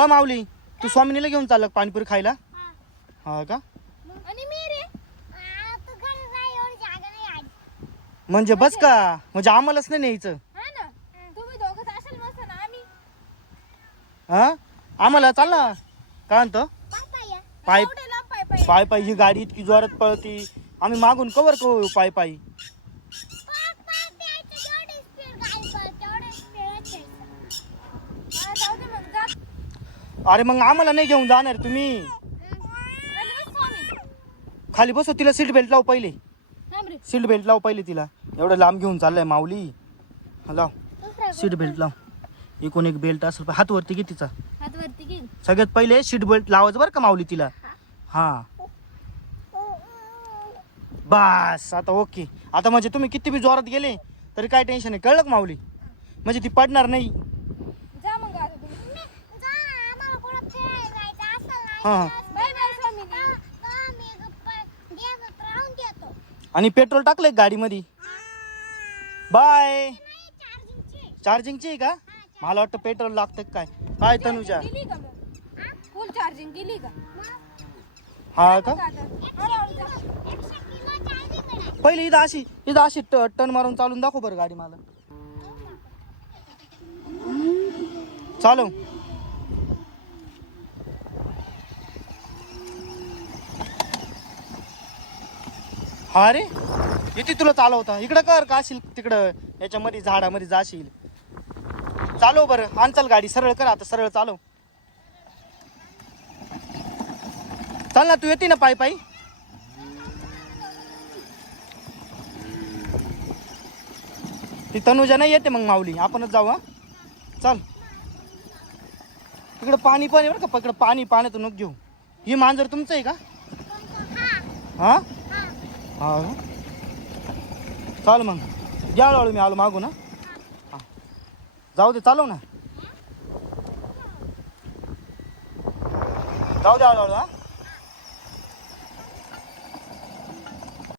हा माऊली, तू स्वामिनीला घेऊन चालला का पाणीपुरी खायला? हा का? आणि मी रे तू घरी जाय, एवढी जागा नाही आली. म्हणजे बस का, म्हणजे आम्हालाच नाही न्यायचं? हा ना, तुम्ही दोघंच असाल मस्त ना. आम्ही हा, आम्हाला चाल ना. काय म्हणतो? पाय पाय एवढे लांब पाय पाय पाय पाय ही गाडी इतकी जोरात पळती, आम्ही मागून कवर करू पाय पायी. प्यायचं जेवढी स्पीड गाडी पळते तेवढी स्पीड हा, जाऊ दे मग जा. अरे मग आम्हाला नाही घेऊन जाणार तुम्ही? आणि बस स्वामी. खाली बसव, तिला सीट बेल्ट लाव पहिले. थांब रे. सीट बेल्ट लाव पहिले तिला. एवढं लांब घेऊन चाललाय माऊली. लाव सीट बेल्ट लाव. एकूण एक बेल्ट असेल, हात वरती घे तिचा. हात वरती घे. सगळ्यात पहिले सीट बेल्ट लावायचं बरं का माऊली तिला. हा बस आता ओके. आता म्हणजे तुम्ही किती बी जोरात गेले तरी काय टेन्शन नाही, कळलं का माऊली? म्हणजे ती पडणार नाही. जा मग आता तुम्ही. जा, आम्हाला कुठं फिरायला जायचं असेल ना, हा बाय बाय स्वामी. मी गेम राहून देतो. आणि पेट्रोल टाकलंय गाडीमध्ये? बाय. चार्जिंगची चार्जिंगची आहे का? मला वाटतं पेट्रोल लागतं काय. काय तनुजा? गेली का मग? फुल चार्जिंग गेली का? हा का? आता हळूहळू जा. 100 किलो चार्जिंग आहे. पहिले इथं अशी टर्न मारून चालून दाखव बरं गाडी मला. चालव. हा रे, इथे तुला चालवता. इकडं कर का असेल तिकडं याच्यामध्ये झाडामध्ये जाशील. चालव बरं, आण चाल गाडी सरळ कर आता, सरळ चालव. चाल ना, तू येते ना पायी पायी? ती तनुजा नाही येते मग माऊली, आपणच जाऊ. हा चल. तिकडं पाणी पण आहे बरं का, पकड पाणी. पाण्यातून नको घेऊ. ही मांजर तुमचं आहे का? हा हा का? चाल मग, घ्या हळूहळू, मी आलो मागून. हा जाऊ दे, चालव ना. जाऊ दे हळूहळू. हा